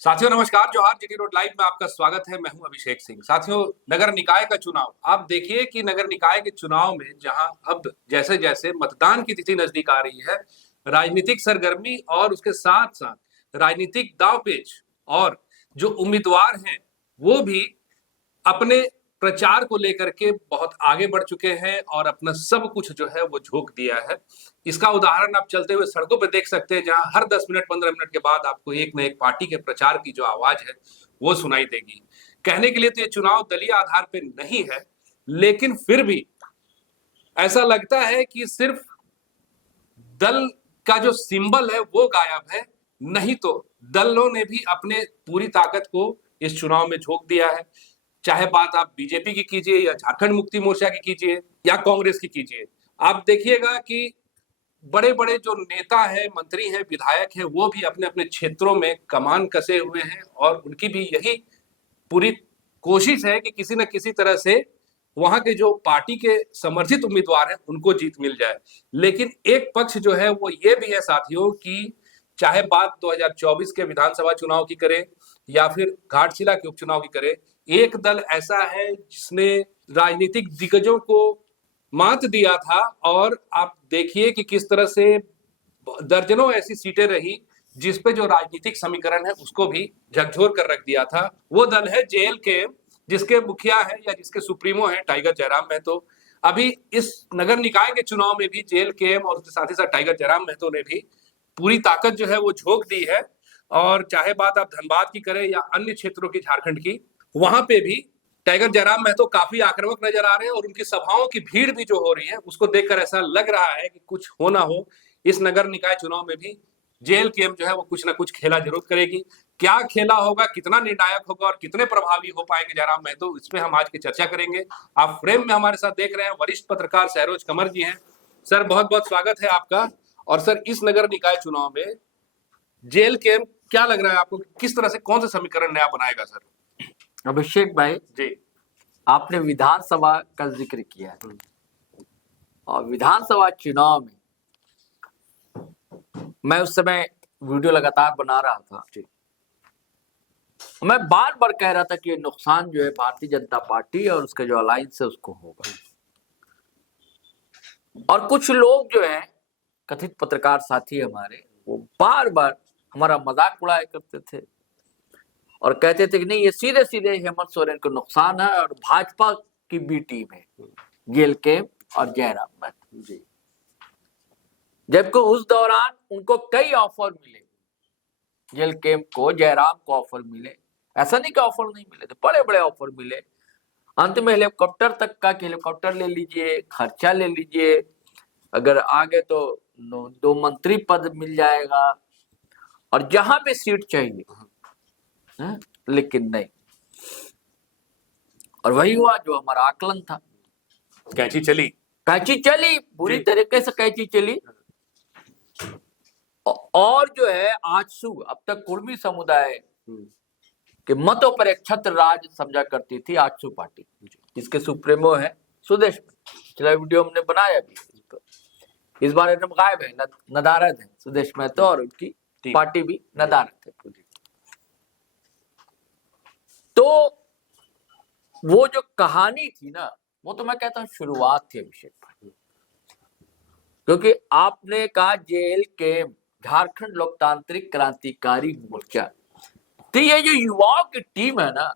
साथियों नमस्कार, जोहार। जीटी रोड लाइव में आपका स्वागत है। मैं हूं अभिषेक सिंह। साथियों, नगर निकाय का चुनाव, आप देखिए कि नगर निकाय के चुनाव में जहां अब जैसे जैसे मतदान की तिथि नजदीक आ रही है, राजनीतिक सरगर्मी और उसके साथ साथ राजनीतिक दांवपेच और जो उम्मीदवार हैं वो भी अपने प्रचार को लेकर के बहुत आगे बढ़ चुके हैं और अपना सब कुछ जो है वो झोंक दिया है। इसका उदाहरण आप चलते हुए सड़कों पे देख सकते हैं, जहां हर 10 मिनट 15 मिनट के बाद आपको एक न एक पार्टी के प्रचार की जो आवाज है वो सुनाई देगी। कहने के लिए तो ये चुनाव दलीय आधार पे नहीं है, लेकिन फिर भी ऐसा लगता है कि सिर्फ दल का जो सिंबल है वो गायब है, नहीं तो दलों ने भी अपने पूरी ताकत को इस चुनाव में झोंक दिया है। चाहे बात आप बीजेपी की कीजिए या झारखंड मुक्ति मोर्चा की कीजिए या कांग्रेस की कीजिए, आप देखिएगा कि बड़े बड़े जो नेता हैं, मंत्री हैं, विधायक हैं, वो भी अपने अपने क्षेत्रों में कमान कसे हुए हैं और उनकी भी यही पूरी कोशिश है कि किसी न किसी तरह से वहां के जो पार्टी के समर्थित उम्मीदवार हैं उनको जीत मिल जाए। लेकिन एक पक्ष जो है वो ये भी है साथियों कि चाहे बात 2024 के विधानसभा चुनाव की करें या फिर घाटशिला के उपचुनाव की करें, एक दल ऐसा है जिसने राजनीतिक दिग्गजों को मात दिया था। और आप देखिए कि किस तरह से दर्जनों ऐसी सीटें रही जिसपे जो राजनीतिक समीकरण है उसको भी झकझोर कर रख दिया था। वो दल है जेएलके, जिसके मुखिया है या जिसके सुप्रीमो है टाइगर जयराम महतो। अभी इस नगर निकाय के चुनाव में भी जेएलके और उसके साथ ही साथ टाइगर जयराम महतो ने भी पूरी ताकत जो है वो झोंक दी है। और चाहे बात आप धनबाद की करें या अन्य क्षेत्रों की, झारखंड की, वहां पे भी टाइगर जयराम महतो काफी आक्रामक नजर आ रहे हैं और उनकी सभाओं की भीड़ भी जो हो रही है उसको देखकर ऐसा लग रहा है कि कुछ हो ना हो, इस नगर निकाय चुनाव में भी जेएलके जो है वो कुछ ना कुछ खेला जरूर करेगी। क्या खेला होगा, कितना निर्णायक होगा और कितने प्रभावी हो पाएंगे जयराम महतो, इस पे हम आज की चर्चा करेंगे। आप फ्रेम में हमारे साथ देख रहे हैं वरिष्ठ पत्रकार सहरोज कंवर जी हैं। सर, बहुत बहुत स्वागत है आपका। और सर, इस नगर निकाय चुनाव में जेएलके क्या लग रहा है आपको, किस तरह से कौन सा समीकरण नया बनाएगा सर? अभिषेक भाई जी, आपने विधानसभा का जिक्र किया है और विधानसभा चुनाव में मैं उस समय वीडियो लगातार बना रहा था। मैं बार बार कह रहा था कि ये नुकसान जो है भारतीय जनता पार्टी और उसका जो अलायंस है उसको होगा। और कुछ लोग जो है कथित पत्रकार साथी हमारे, वो बार बार हमारा मजाक उड़ाया करते थे और कहते थे कि नहीं, ये सीधे सीधे हेमंत सोरेन को नुकसान है और भाजपा की बी टीम है जेएलके और जयराम महतो जी। जबकि उस दौरान उनको कई ऑफर मिले, जेएलके को, जयराम को ऑफर मिले, ऐसा नहीं कि ऑफर नहीं मिले थे, बड़े बड़े ऑफर मिले। अंत में हेलीकॉप्टर तक का, हेलीकॉप्टर ले लीजिए, खर्चा ले लीजिए, अगर आगे तो 2 मंत्री पद मिल जाएगा और जहां पे सीट चाहिए है? लेकिन नहीं। और वही हुआ जो हमारा आकलन था। कैंची चली, कैंची चली, पूरी तरीके से कैंची चली। और जो है आजसू, अब तक कुर्मी समुदाय के मतों पर एक छत्र राज समझा करती थी आजसू पार्टी, जिसके सुप्रीमो है सुदेश। पिछला वीडियो हमने बनाया भी, इस बार एकदम गायब है, नदारद है सुदेश महतो और उनकी पार्टी भी नदारद है। तो वो जो कहानी थी ना, वो तो मैं कहता हूँ शुरुआत थी अभिषेक भाई। क्योंकि आपने कहा जेएलके, झारखंड लोकतांत्रिक क्रांतिकारी मोर्चा, तो ये जो युवाओं की टीम है ना,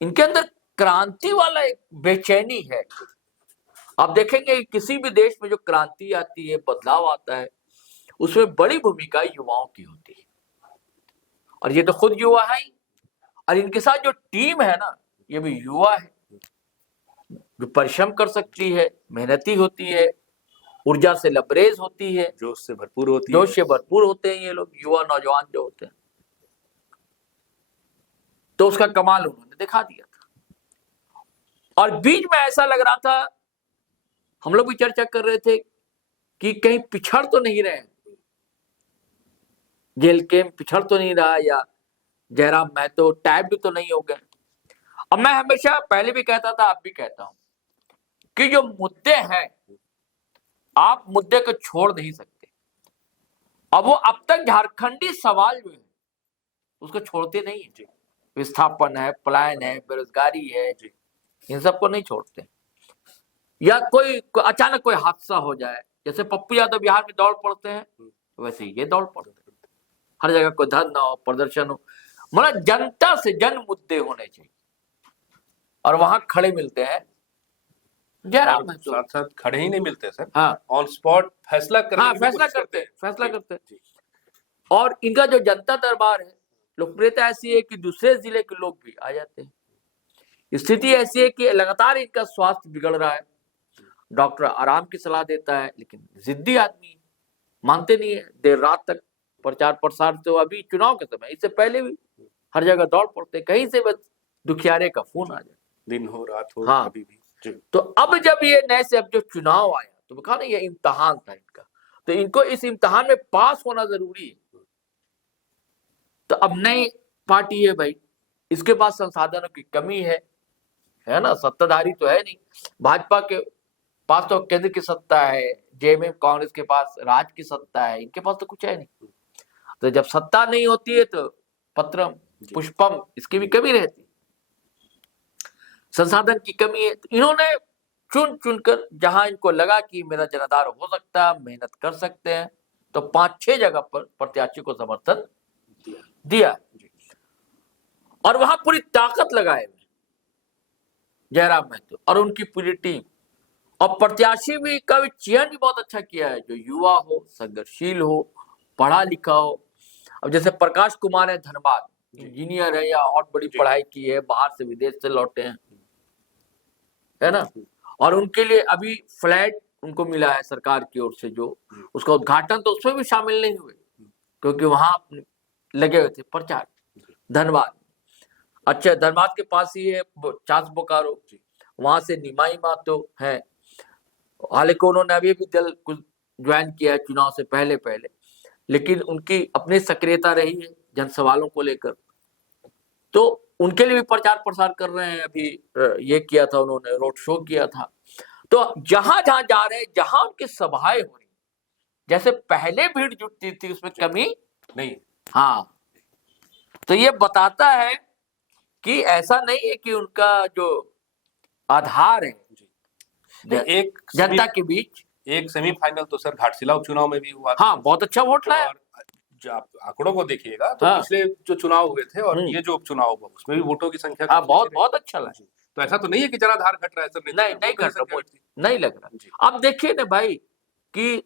इनके अंदर क्रांति वाला एक बेचैनी है। आप देखेंगे किसी भी देश में जो क्रांति आती है, बदलाव आता है, उसमें बड़ी भूमिका युवाओं की होती है। और ये तो खुद युवा है ही, और इनके साथ जो टीम है ना, ये भी युवा है, जो परिश्रम कर सकती है, मेहनती होती है, ऊर्जा से लबरेज होती है, जोश से भरपूर होती है। जोश से भरपूर होते हैं ये लोग, युवा नौजवान जो होते हैं। तो उसका कमाल उन्होंने दिखा दिया था। और बीच में ऐसा लग रहा था, हम लोग भी चर्चा कर रहे थे कि कहीं पिछड़ तो नहीं रहे, जेएलके पिछड़ तो नहीं रहा, या जयराम महतो टैब भी तो नहीं हो गए। अब मैं हमेशा पहले भी कहता था, अब भी कहता हूं कि जो मुद्दे हैं, आप मुद्दे को छोड़ नहीं सकते। अब वो अब तक झारखंडी सवाल जो है उसको छोड़ते नहीं है। विस्थापन है, पलायन है, बेरोजगारी है, इन सबको नहीं छोड़ते। या कोई अचानक कोई हादसा हो जाए, जैसे पप्पू यादव बिहार में दौड़ पड़ते हैं, वैसे ये दौड़ पड़ते हैं। हर जगह कोई धरना हो, प्रदर्शन हो, मतलब जनता से जन मुद्दे होने चाहिए, और वहां खड़े मिलते हैं जयराम महतो। साथ साथ खड़े ही नहीं मिलते सर, हाँ, ऑन स्पॉट फैसला करने हाँ, की भी फैसला कोशिश करते हैं, फैसला करते हैं। जी। और इनका जो जनता दरबार है, लोकप्रियता ऐसी है कि दूसरे जिले के लोग भी आ जाते हैं। स्थिति ऐसी है कि लगातार इनका स्वास्थ्य बिगड़ रहा है, डॉक्टर आराम की सलाह देता है, लेकिन जिद्दी आदमी मानते नहीं है। देर रात तक प्रचार प्रसार, तो अभी चुनाव के समय, इससे पहले भी हर जगह दौड़ पड़ते, कहीं से बस दुखियारे का फोन आ जाए, दिन हो रात हो, हाँ। अभी भी जी। तो अब जब ये नए से अब जो चुनाव आया, तो कहा ना ये इम्तिहान था इनका, तो इनको इस इम्तिहान में पास होना जरूरी है। तो अब नई पार्टी है भाई, इसके पास संसाधनों की कमी है ना, सत्ताधारी तो है नहीं। भाजपा के पास तो केंद्र की सत्ता है, जेएमएम कांग्रेस के पास राज्य की सत्ता है, इनके पास तो कुछ है नहीं। तो जब सत्ता नहीं होती है तो पत्रम पुष्पम, इसकी भी कमी रहती, संसाधन की कमी है। तो इन्होंने चुन चुनकर, जहां इनको लगा कि मेरा जनाधार हो सकता है, मेहनत कर सकते हैं, तो 5-6 जगह पर प्रत्याशी को समर्थन दिया, और वहां पूरी ताकत लगाए हुए जयराम महतो और उनकी पूरी टीम। और प्रत्याशी भी का भी चयन भी बहुत अच्छा किया है, जो युवा हो, संघर्षशील हो, पढ़ा लिखा हो। अब जैसे प्रकाश कुमार है, धनबाद इंजीनियर है, या और बड़ी पढ़ाई की है, बाहर से विदेश से लौटे हैं, है ना। और उनके लिए अभी फ्लैट उनको मिला है सरकार की ओर से, जो उसका उद्घाटन तो उसमें भी शामिल नहीं हुए, क्योंकि वहां लगे हुए थे प्रचार। धनबाद, अच्छा, धनबाद के पास ही है चास बोकारो, वहां से निमाई मातो है, हालांकि उन्होंने अभी भी दल कुछ ज्वाइन किया है चुनाव से पहले पहले, लेकिन उनकी अपनी सक्रियता रही है जन सवालों को लेकर, तो उनके लिए भी प्रचार प्रसार कर रहे हैं। अभी ये किया था उन्होंने, रोड शो किया था। तो जहां जहां जा रहे हैं, जहां उनकी सभाएं हो रही, जैसे पहले भीड़ जुटती थी उसमें कमी नहीं, हाँ। तो ये बताता है कि ऐसा नहीं है कि उनका जो आधार है एक जनता के बीच। एक सेमीफाइनल तो सर घाटशिला उपचुनाव में भी हुआ, हाँ, बहुत अच्छा वोट लाया। और जब आप आंकड़ों को देखिएगा तो हाँ, पिछले जो चुनाव हुए थे और ये जो उपचुनाव हुआ, उसमें भी वोटों की संख्या हाँ, काफी बहुत अच्छी बहुत अच्छा लगा। रही। तो ऐसा तो नहीं है कि जनाधार घट रहा है सर, नहीं नहीं घट रहा, नहीं लग रहा। जी। अब देखिए ना भाई कि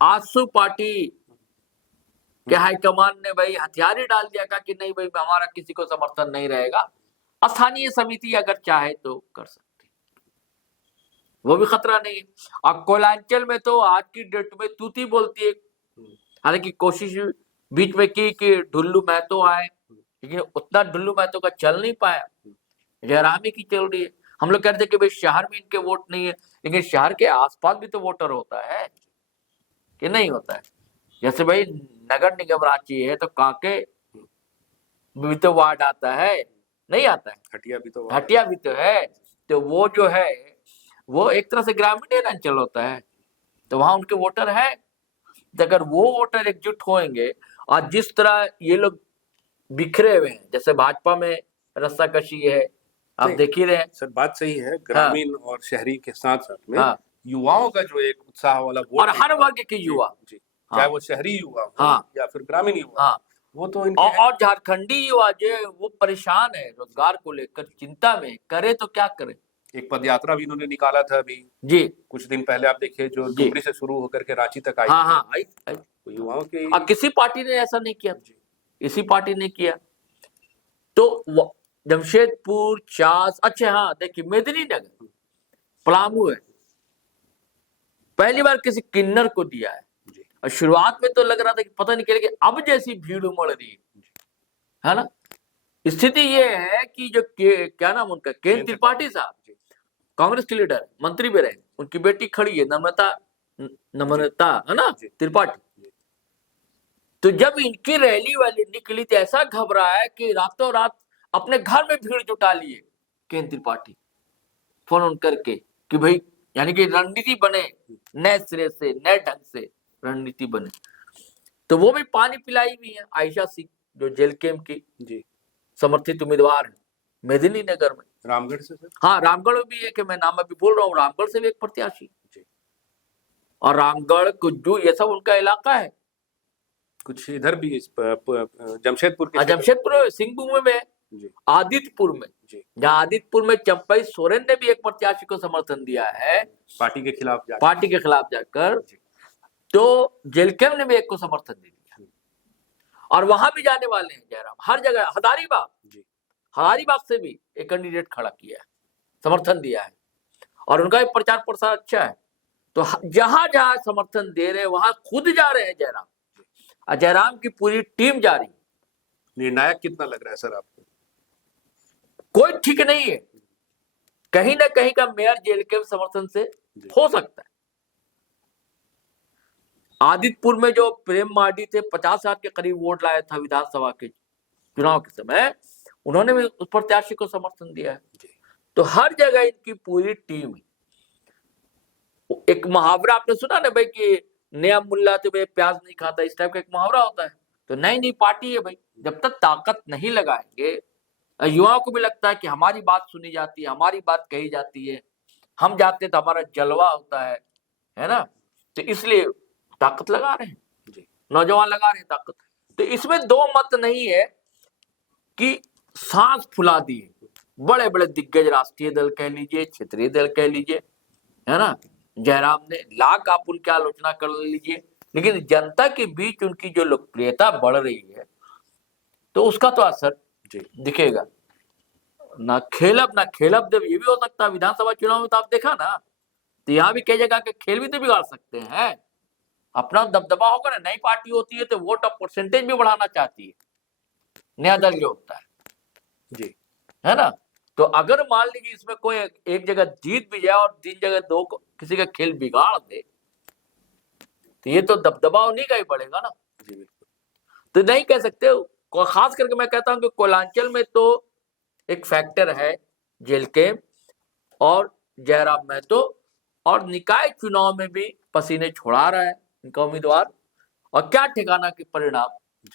आजसू पार्टी के हाईकमान ने भाई हथियार ही डाल दिया, कि नहीं भाई हमारा किसी को समर्थन नहीं रहेगा, स्थानीय समिति अगर चाहे तो कर सकती, वो भी खतरा नहीं है। और कोयलांचल में तो आज की डेट में तूती बोलती है, हालांकि कोशिश बीच में की कि ढुल्लू महतो आए, लेकिन उतना ढुल्लू महतो का चल नहीं पाया, जयरामी की चल रही है। हम लोग कहते हैं कि भाई शहर में इनके वोट नहीं है, लेकिन शहर के आसपास भी तो वोटर होता है कि नहीं होता है। जैसे भाई नगर निगम रांची है, तो कांके भी तो वार्ड आता है, नहीं आता है, हटिया भी तो हटिया भी तो है। तो वो जो है वो एक तरह से ग्रामीण अंचल होता है, तो वहां उनके वोटर है। तो अगर वो वोटर एकजुट होंगे, और जिस तरह ये लोग बिखरे हुए हैं, जैसे भाजपा में रस्साकशी है, आप देख ही रहे हैं सर। बात सही है, ग्रामीण और शहरी के साथ साथ में युवाओं का जो एक उत्साह वाला वोट, और हर वर्ग के युवा, चाहे वो शहरी युवा हो या फिर ग्रामीण युवा, वो तो और झारखंडी युवा जो वो परेशान है रोजगार को लेकर, चिंता में, करे तो क्या करे। एक पदयात्रा भी इन्होंने निकाला था अभी जी, कुछ दिन पहले, आप देखिए, जो डुमरी से शुरू होकर के रांची तक आई। हाँ, आई। तो युवाओं के, और किसी पार्टी ने ऐसा नहीं किया, इसी पार्टी ने किया। तो जमशेदपुर, चास, अच्छा हाँ देखिए मेदिनीनगर, पलामू है, पहली बार किसी किन्नर को दिया है। और शुरुआत में तो लग रहा था कि पता नहीं क्या, लेकिन अब जैसी भीड़ उमड़ रही है ना। स्थिति ये है कि जो क्या नाम उनका, केन त्रिपाठी साहब, कांग्रेस के लीडर, मंत्री भी रहे, उनकी बेटी खड़ी है नम्रता है ना त्रिपाठी। तो जब इनकी रैली वाली निकली तो ऐसा घबराया कि रातों रात अपने घर में भीड़ जुटा लिए केन त्रिपाठी, फोन करके कि भाई, यानी कि रणनीति बने, नए सिरे से, नए ढंग से रणनीति बने। तो वो भी पानी पिलाई हुई है आयशा सिंह, जो जेल कैंप की जी समर्थित उम्मीदवार है मेदिनीनगर में। रामगढ़ से सर। हाँ, रामगढ़ में भी एक है, मैं नाम अभी बोल रहा हूँ, रामगढ़ से भी एक प्रत्याशी। जी। और रामगढ़ कुज्जू ये सब उनका इलाका है। कुछ इधर भी जमशेदपुर के क्षेत्र जमशेदपुर सिंहभूम में, जी आदित्यपुर में, जी जहाँ आदित्यपुर में चंपई सोरेन ने भी एक प्रत्याशी को समर्थन दिया है पार्टी के खिलाफ जाकर। पार्टी के खिलाफ जाकर, जी। तो जेलकेम ने भी एक को समर्थन दे दिया। और वहां भी जाने वाले हैं जयराम, हर जगह। हजारीबाग से भी एक कैंडिडेट खड़ा किया है, समर्थन दिया है, और उनका भी प्रचार प्रसार अच्छा है। तो जहां जहां समर्थन दे रहे हैं वहां खुद जा रहे हैं जयराम, और जयराम की पूरी टीम जा रही है। निर्णायक कितना लग रहा है सर आपको? कोई ठीक नहीं है, कहीं ना कहीं का मेयर जेल के समर्थन से हो सकता है। आदित्यपुर में जो प्रेम मार्डी थे, 50,000 के करीब वोट लाया था विधानसभा के चुनाव के समय, उन्होंने भी उस प्रत्याशी को समर्थन दिया है। तो हर जगह इनकी पूरी टीम है। एक मुहावरा आपने सुना ना भाई कि नया मुल्ला तो भाई प्याज नहीं खाता, इस टाइप का एक मुहावरा होता है। तो नई पार्टी है भाई, जब तक ताकत नहीं लगाएंगे, युवाओं को भी लगता है कि हमारी बात सुनी जाती है, हमारी बात कही जाती है, हम जाते तो हमारा जलवा होता है ना। तो इसलिए ताकत लगा रहे हैं, नौजवान लगा रहे हैं ताकत। तो इसमें दो मत नहीं है कि सांस फुला दिए बड़े बड़े दिग्गज राष्ट्रीय दल कह लीजिए, क्षेत्रीय दल कह लीजिए, है ना, जयराम ने लाख आप उनकी आलोचना कर लीजिए, लेकिन जनता के बीच उनकी जो लोकप्रियता बढ़ रही है तो उसका तो असर दिखेगा। ना खेलब जब ये भी हो सकता है विधानसभा चुनाव में, तो आप देखा ना, तो यहाँ भी कई जगह के खेल भी तो बिगाड़ सकते हैं। अपना दबदबा होगा ना, नई पार्टी होती है तो वोट ऑफ परसेंटेज भी बढ़ाना चाहती है नया दल जो होता है जी, है ना। तो अगर मान लीजिए इसमें कोई एक जगह जीत भी जाए और 3 जगह 2 किसी का खेल बिगाड़ दे, तो ये तो दबदबा उन्हीं का ही पड़ेगा ना। तो नहीं कह सकते। खास करके मैं कहता हूं कि कोयलांचल में तो एक फैक्टर है जेल के और जयराम महतो, और निकाय चुनाव में भी पसीने छोड़ा रहा है इनका उम्मीदवार। और क्या ठिकाना के परिणाम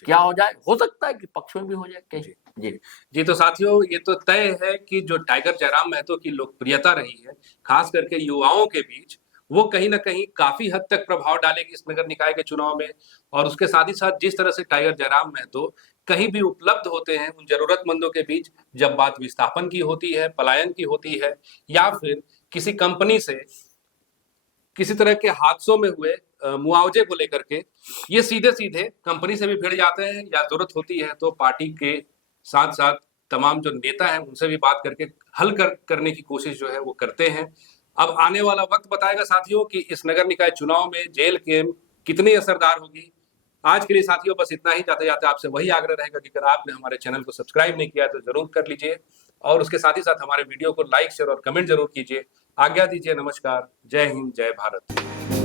क्या हो जाए, हो सकता है कि पक्ष में भी हो जाए कहीं। जी तो साथियों, ये तो तय है कि जो टाइगर जयराम महतो की लोकप्रियता रही है खास करके युवाओं के बीच, वो कहीं ना कहीं काफी हद तक प्रभाव डालेगी इस नगर निकाय के चुनाव में। और उसके साथ ही साथ जिस तरह से टाइगर जयराम महतो कहीं भी उपलब्ध होते हैं उन जरूरतमंदों के बीच, जब बात विस्थापन की होती है, पलायन की होती है, या फिर किसी कंपनी से किसी तरह के हादसों में हुए मुआवजे को लेकर के, ये सीधे सीधे कंपनी से भी भिड़ जाते हैं, या जरूरत होती है तो पार्टी के साथ साथ तमाम जो नेता हैं उनसे भी बात करके हल करने की कोशिश जो है वो करते हैं। अब आने वाला वक्त बताएगा साथियों कि इस नगर निकाय चुनाव में जेल कैंप कितनी असरदार होगी। आज के लिए साथियों बस इतना ही। जाते जाते आपसे वही आग्रह रहेगा कि अगर आपने हमारे चैनल को सब्सक्राइब नहीं किया तो जरूर कर लीजिए, और उसके साथ ही साथ हमारे वीडियो को लाइक, शेयर और कमेंट जरूर कीजिए। आज्ञा दीजिए, नमस्कार, जय हिंद, जय भारत।